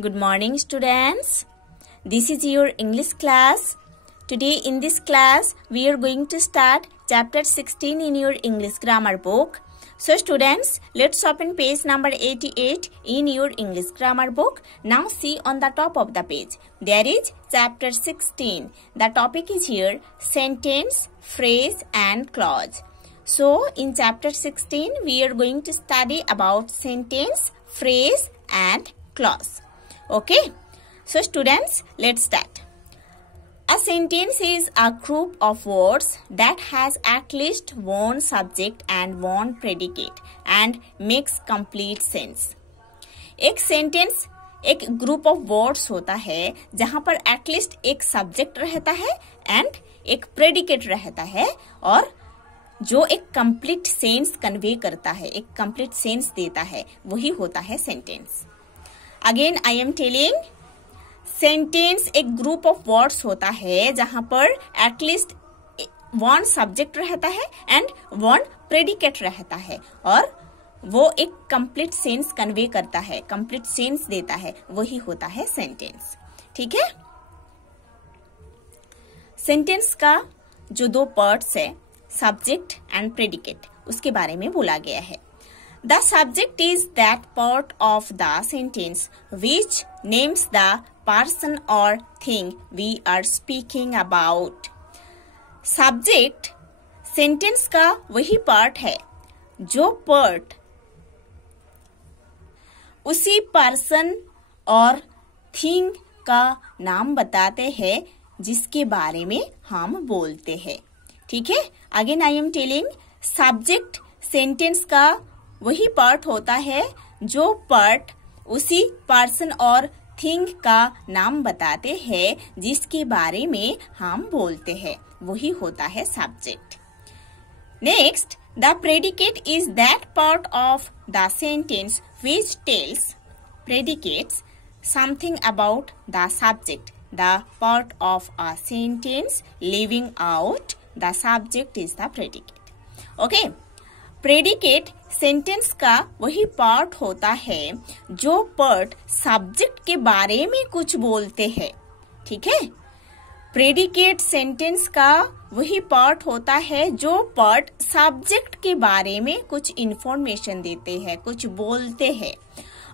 Good morning, students. This is your English class. Today in this class, we are going to start chapter 16 in your English grammar book. So students, let's open page number 88 in your English grammar book. Now see on the top of the page. There is chapter 16. The topic is here sentence, phrase and clause. So in chapter 16, we are going to study about sentence, phrase and clause. Okay. So students, let's start. A sentence is a group of words that has at least one subject and one predicate and makes complete sense. एक sentence एक group of words होता है जहां पर at least एक subject रहता है and एक प्रेडिकेट रहता है और जो एक कंप्लीट सेंस कन्वे करता है, एक कंप्लीट सेंस देता है, वही होता है sentence. Again I am telling, sentence एक ग्रुप ऑफ वर्ड्स होता है जहां पर एटलीस्ट वन सब्जेक्ट रहता है एंड वन प्रेडिकेट रहता है और वो एक कंप्लीट सेंस कन्वे करता है, कंप्लीट सेंस देता है, वही होता है सेंटेंस. ठीक है. सेंटेंस का जो दो पार्ट्स है, सब्जेक्ट एंड प्रेडिकेट, उसके बारे में बोला गया है. The subject is that part of the sentence which names the person or thing we are speaking about. Subject sentence का वही पार्ट है जो पार्ट उसी पर्सन और थिंग का नाम बताते हैं जिसके बारे में हम बोलते हैं. ठीक है. Again I am telling, subject sentence का वही पार्ट होता है जो पार्ट उसी पर्सन और थिंग का नाम बताते हैं जिसके बारे में हम बोलते हैं, वही होता है subject. Next, the predicate is that part of the sentence which tells predicates something about the subject. The part of a sentence leaving out the subject is the predicate. Okay. Predicate sentence का वही part होता है जो part subject के बारे में कुछ बोलते हैं. ठीक है. प्रेडिकेट सेंटेंस का वही पार्ट होता है जो पार्ट सब्जेक्ट के बारे में कुछ इंफॉर्मेशन देते हैं, कुछ बोलते हैं.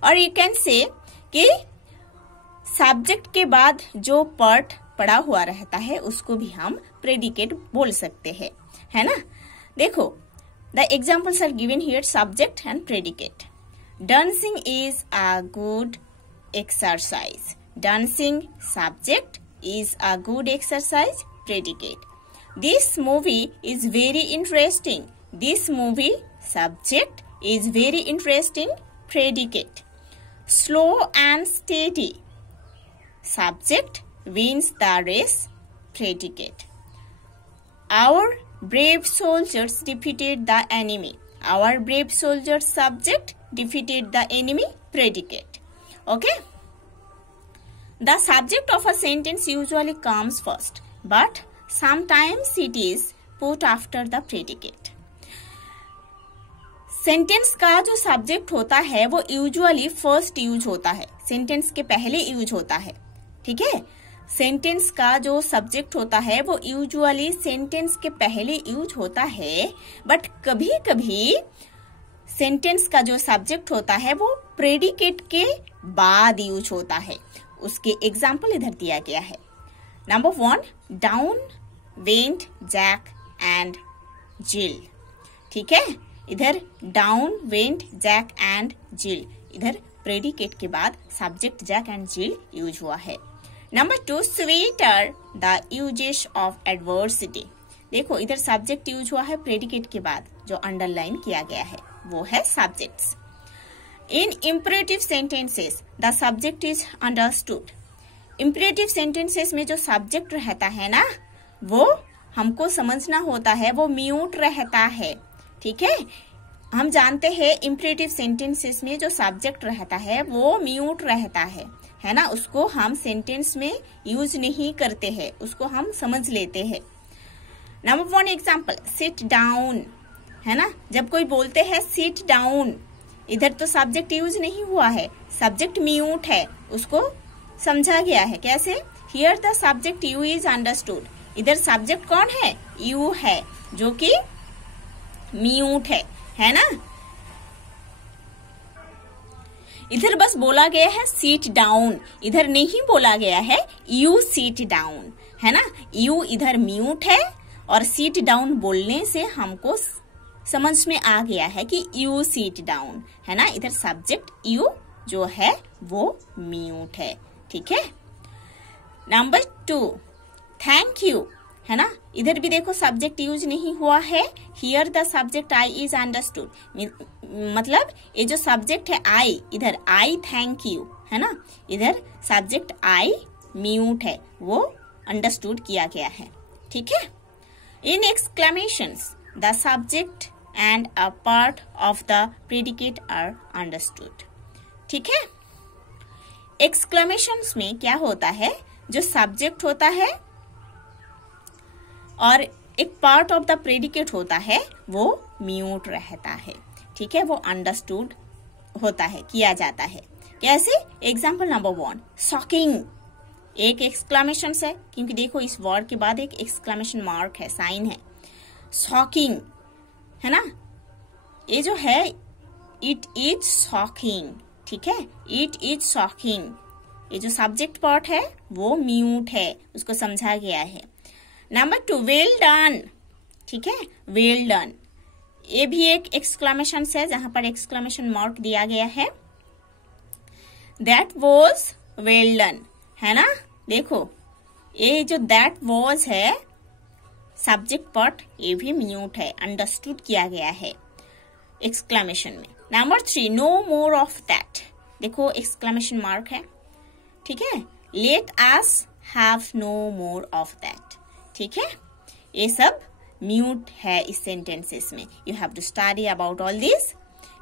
और यू कैन से कि सब्जेक्ट के बाद जो पार्ट पड़ा हुआ रहता है उसको भी हम प्रेडिकेट बोल सकते हैं, है ना. देखो, the examples are given here, subject and predicate. Dancing is a good exercise. Dancing, subject, is a good exercise, predicate. This movie is very interesting. This movie, subject, is very interesting, predicate. Slow and steady, subject, wins the race, predicate. Our brave soldiers defeated the enemy. Our brave soldiers, subject, defeated the enemy, predicate. Okay. The subject of a sentence usually comes first, but sometimes it is put after the predicate. Sentence का जो subject होता है वो usually first use होता है, sentence के पहले use होता है. ठीक है. सेंटेंस का जो सब्जेक्ट होता है वो यूजुअली सेंटेंस के पहले यूज होता है, बट कभी कभी सेंटेंस का जो सब्जेक्ट होता है वो प्रेडिकेट के बाद यूज होता है. उसके एग्जाम्पल इधर दिया गया है. Number 1, down went Jack and Jill. ठीक है. इधर डाउन वेंट जैक एंड जिल, इधर प्रेडिकेट के बाद subject Jack and Jill use हुआ है. Number 2, sweet are the uses of adversity. देखो, इधर सब्जेक्ट यूज हुआ है प्रेडिकेट के बाद, जो अंडरलाइन किया गया है वो है subjects. In imperative sentences the subject is understood. Imperative sentences में जो सब्जेक्ट रहता है ना, वो हमको समझना होता है, वो म्यूट रहता है. ठीक है. हम जानते हैं इम्परेटिव सेंटेंसेस में जो सब्जेक्ट रहता है वो म्यूट रहता है ना. उसको हम सेंटेंस में यूज नहीं करते हैं, उसको हम समझ लेते हैं. नंबर 1 एग्जाम्पल, सिट डाउन, है ना. जब कोई बोलते हैं सिट डाउन, इधर तो सब्जेक्ट यूज नहीं हुआ है, सब्जेक्ट म्यूट है, उसको समझा गया है कैसे। Here the subject you is understood, इधर सब्जेक्ट कौन है, यू है, जो कि म्यूट है ना। इधर बस बोला गया है सीट डाउन, इधर नहीं बोला गया है यू सीट डाउन, है ना। यू इधर म्यूट है और सीट डाउन बोलने से हमको समझ में आ गया है कि यू सीट डाउन, है ना। इधर सब्जेक्ट यू जो है वो म्यूट है, ठीक है। नंबर 2, थैंक यू, है ना। इधर भी देखो सब्जेक्ट यूज नहीं हुआ है। Here the subject I is understood, मतलब ये जो सब्जेक्ट है आई, इधर आई थैंक यू, है ना। इधर सब्जेक्ट आई म्यूट है, वो अंडरस्टूड किया गया है, ठीक है। In exclamations the subject and a part of the predicate are understood, ठीक है। एक्सक्लेमेशंस में क्या होता है, जो सब्जेक्ट होता है और एक पार्ट ऑफ द प्रेडिकेट होता है वो म्यूट रहता है, ठीक है, वो अंडरस्टूड होता है, किया जाता है। कैसे? एग्जाम्पल नंबर 1, शॉकिंग, एक एक्सक्लेमेशन है, क्योंकि देखो इस वर्ड के बाद एक एक्सक्लेमेशन मार्क है, साइन है। शॉकिंग, है ना, ये जो है इट इज शॉकिंग, ठीक है, इट इज शॉकिंग। ये जो सब्जेक्ट पार्ट है वो म्यूट है, उसको समझा गया है। नंबर 2, वेल डन, ठीक है, वेल डन, ये भी एक एक्सक्लेमेशन है जहां पर एक्सक्लेमेशन मार्क दिया गया है। दैट वॉज वेल डन, है ना। देखो ये जो दैट वॉज है सब्जेक्ट पार्ट, ये भी म्यूट है, अंडरस्टूड किया गया है एक्सक्लेमेशन में। Number 3, no more of that, देखो एक्सक्लेमेशन मार्क है, ठीक है। Let us have no more of that, ठीक है। ये सब म्यूट है इस सेंटेंसेस में। You have to study about all this.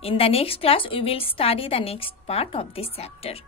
In the next class we will study the next part of this chapter.